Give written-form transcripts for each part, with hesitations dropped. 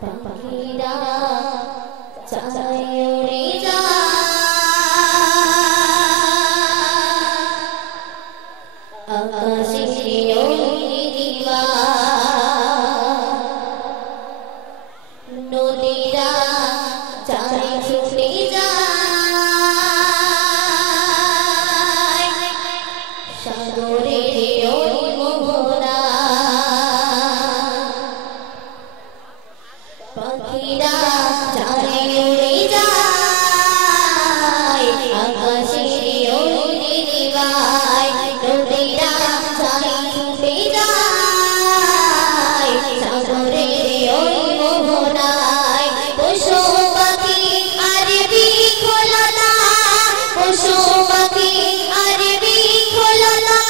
পাখিরা চায় উড়ে যায় আকাশে দিবা নদীরা চায় ছুটে যায় সাগরের ওই মোহনা পাখিরা চায় উড়ে যায় আকাশে ওই দিবায় নদীরা চায় ছুটে যায় সাগরের ওই মোহনায় পশু পাখি আর বৃক্ষলতা পশু পাখি আর বৃক্ষলতা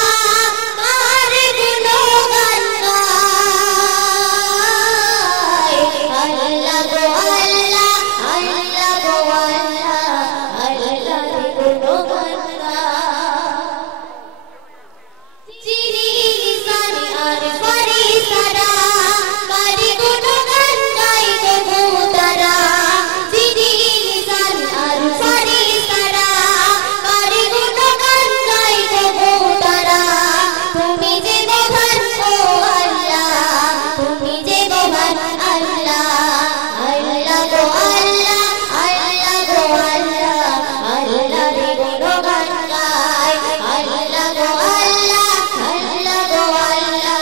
কার গুণগান গায় আল্লাহ গো আল্লাহ আল্লাহ গো আল্লাহ আল্লাহর গুণগান গায় জিনি লিসানি আর ফারিস্তারা কার গুণগান গায় গো তারা জিনি লিসানি আর ফারিস্তারা কার গুণগান গায় গো তারা তুমি যে মহান ও আল্লাহ তুমি যে মহান আল্লাহ আল্লাহ গো আল্লাহ আল্লাহ গো আল্লাহ আল্লাহর গুণগান গায় আল্লাহ গো আল্লাহ আল্লাহ গো আল্লাহ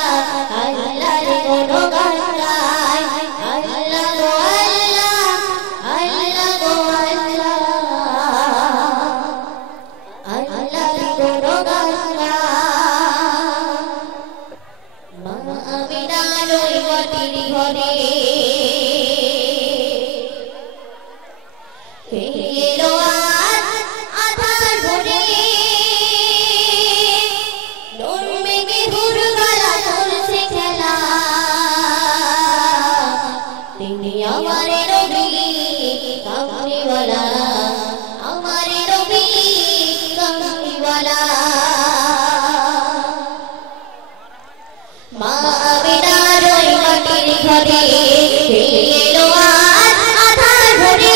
আল্লাহর গুণগান গায় আল্লাহ গো আল্লাহ আল্লাহ গো আল্লাহ আল্লাহর গুণগান গায় মা আমিনার ওই মাটির ঘরে এলো আধার ভরে নূর মেঘে হুরগালা করছে খেলা তিনি আমার নবী কামলিওয়ালা আমার নবী কামলিওয়ালা মা আমিনার ওই মাটির ঘরে এলো আধার ভরে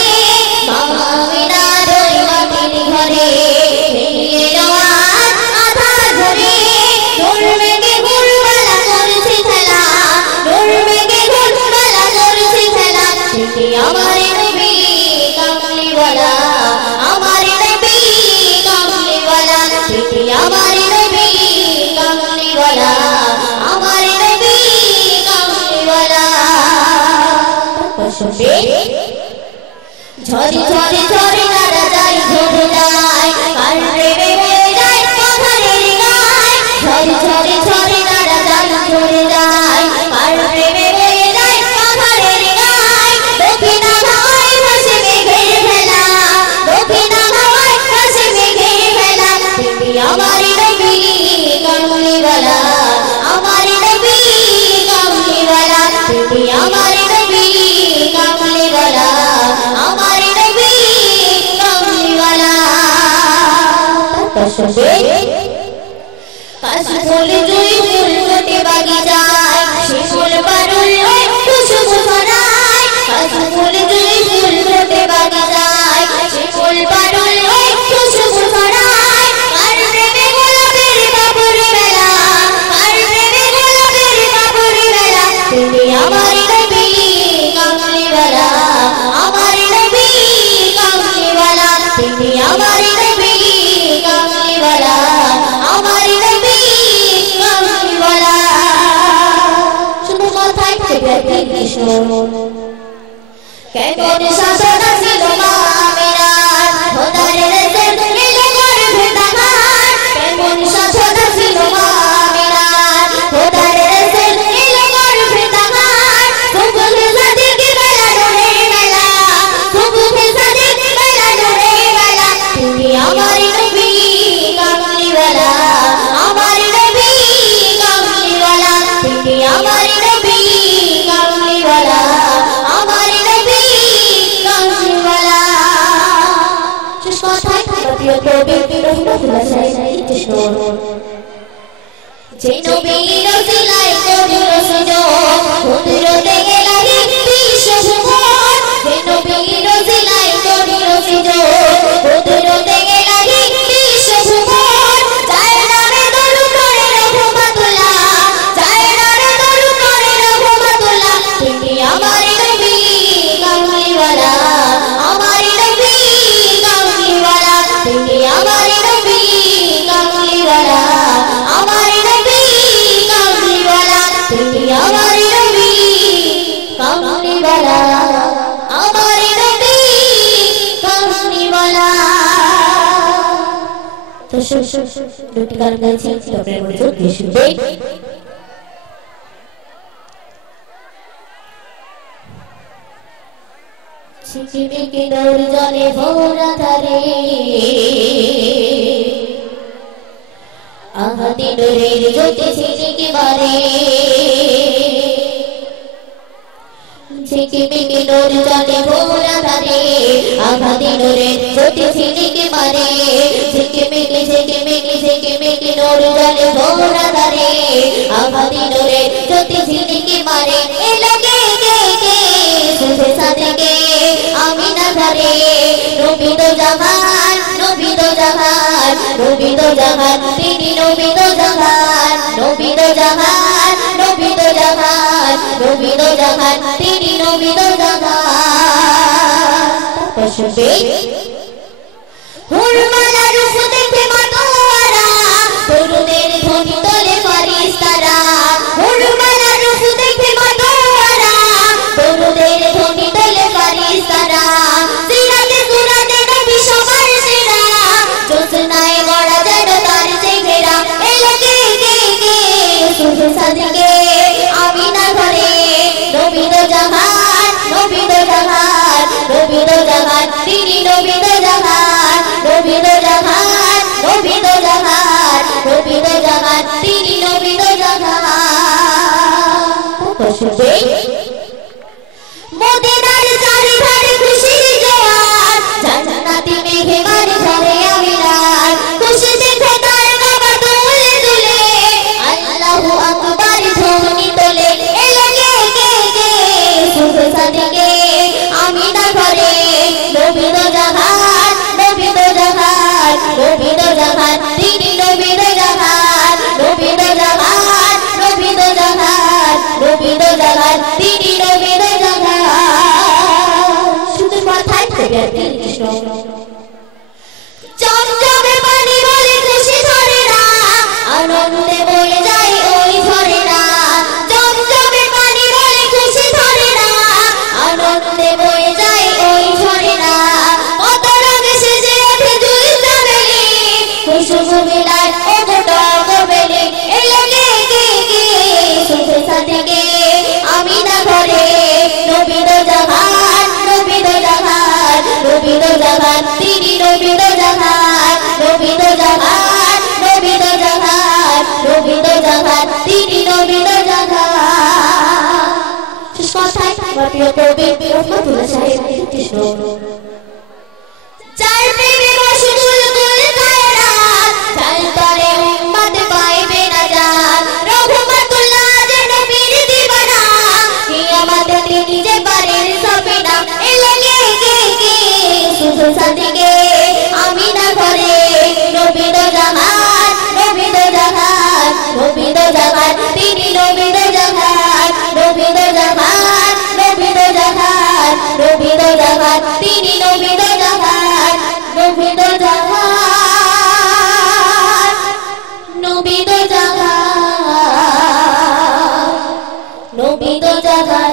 মা আমিনার ওই মাটির ঘরে এলো আধার ভরে নূর মেঘে হুরগালা করছে খেলা নূর মেঘে হুরগালা করছে খেলা তিনি আমার নবী কামলিওয়ালা আমার নবী কামলিওয়ালা তিনি আমার নবী কামলিওয়ালা আমার নবী কামলিওয়ালা পশবে ঝরি ঝরি ঝরি নারা যায় ঝরে যায় কার প্রেমে হয়ে যায় পাহাড়ের গায় ঝরি ঝরি ঝরি নারা যায় ঝরে যায় কার প্রেমে হয়ে যায় পাহাড়ের গায় দক্ষিণা হাওয়ায় ভাসে মেঘের ভেলা দক্ষিণা হাওয়ায় ভাসে মেঘের ভেলা তুমি আমার নবী কামলিওয়ালা আমার নবী কামলিওয়ালা তুমি আমার নবী কামলিওয়ালা আমার নবী কামলিওয়ালা পশবে কাশফুল জুই ফুল ফোটে বাগিচায় শিমুল পারুল ওই খুশবু ছড়ায় কাশফুল জুই ফুল ফোটে বাগিচায় শিমুল পারুল ওই খুশবু ছড়ায় কার প্রেমে গোলাপের বাবুর মেলা কার প্রেমে গোলাপের বাবুর মেলা তুমি আমার নবী কামলিওয়ালা আমার নবী কামলিওয়ালা তুমি আমার নবী কামলিওয়ালা আমার নবী কামলিওয়ালা শুধু মাথায় থেকে কৃষ্ণ কেমন শাসনা ছিল মা আমিনার খোদার রেজেক এলো গর্ভে তাহার কেমন শাসনা ছিল মা আমিনার খোদার রেজেক এলো গর্ভে তাহার সুবুহে সাদিক বেলা নূরের মেলা সুবুহে সাদিক বেলা নূরের মেলা তুমি আমার নবী কামলিওয়ালা আমার নবী কামলিওয়ালা তুমি আমার নবী কামলিওয়ালা আমার নবী কামলিওয়ালা শেষ কথায় প্রিয় কবি রহিমাতুল্লাহ সাহেব কৃষ্ণ যে নবীর রসিলায় কবি রসিল হুজুর থেকে লাগে বিশ্ব তুমি আমার নবী কামলিওয়ালা আমার নবী কামলিওয়ালা তুমি আমার নবী কামলিওয়ালা আমার নবী কামলিওয়ালা তুমি আমার নবী কামলিওয়ালা আমার নবী কামলিওয়ালা তো দুটি গান গাইছি আপনাদের মনোযোগ দিয়ে শুনবেন ঝিকিমিকি নূর জলে ভরা ধারে আহাদি নূরের জ্যোতি ঝিকিমিকি মারে ঝিকিমিকি নূর জলে ভরা ধারে আহাদি নূরের জ্যোতি ঝিকিমিকি মারে ঝিকিমিকি ঝিকিমিকি ঝিকিমিকি নূর জলে ভরা ধারে আহাদি নূরের জ্যোতি ঝিকিমিকি মারে এলাকে কে কে সুধে সাদেকে আমিনা ধারে নবী দো জাহান নবী দো জাহান নবী দো জাহান তিনি নবী দো জাহান নবী দো জাহান নবী দো জাহান নবী দো জাহান তিনি নবী দো জাহান পশুবে হুরমালা রূপ দেখে মাতোয়ারা তরুণের ধ্বনি তোলে ফারিস্তারা হুরমালা রূপ দেখে মাতোয়ারা তরুণের ধ্বনি তোলে ফারিস্তারা সিরাতে সুরাতে নবী সবার সেরা জোছনায় গড়া যেন তার চেহারা এলাকে কে কে সুধে সাদিকে আমিনা ঘরে নবী দো জাহান নবী দো জাহান নবী দো জাহান তিনি নবী দো জাহান নবী দো জাহান নবী দো জাহান নবী দো জাহান তিনি নবী দো জাহান পশুবে মদিনার চারিধারে খুশির জোয়ার জান্নাতি মেঘে বাড়ি ধরে আমিনার খুশিতে খোদার বাবা দুলে দুলে আল্লাহু আকবার ধ্বনি তোলে এলাকে কে কে সুধে সাদিকে আমিনা ঘরে নবী দো জাহান নবী দো জাহান নবী দো জাহান তিনি নবী দো জাহান নবী দো জাহান নবী দো জাহান নবী দো জাহান তিনি নবী দো জাহান সুন্দর কথায় কবি কৃষ্ণ চমচমে পানি বলে খুশি ধরে না আনন্দে বয়ে যায় ওই ধরে না চমচমে পানি বলে খুশি ধরে না আনন্দে বয়ে যায় ওই ধরে না কত রঙে সেজে ওঠে দুই চামেলি খুশবু মিলায় ও গোটক বেলে এলাকে কে কে সুধে সাদিকে আমিনা ঘরে নবী দো জাহান নবী দো জাহান নবী দো জাহান তিনি নবী দো জাহান নবী দো জাহান নবী দো জাহান নবী দো জাহান তিনি নবী দো জাহান শেষ কথায় আমার প্রিয় কবি রহমাতুল্লাহ সাহেব কৃষ্ণ চার প্রেমে মশগুল গুল খায়রাত চার তরে উম্মত পাইবে নাজাত রহমাতুল্লাহ যে নবীর দিবানা কিয়ামত তিনি যে পারের সবিনা এলাকে কে কে সুধে সাদিকে আমিনা ঘরে নবী দো জাহান নবী দো জাহান নবী দো জাহান তিনি নবী দো জাহান নবী দো জাহান নবী দো জাহান নবী দো জাহান তিনি নবী দো জাহান নবী দো জাহান নবী দো জাহান নবী দো জাহান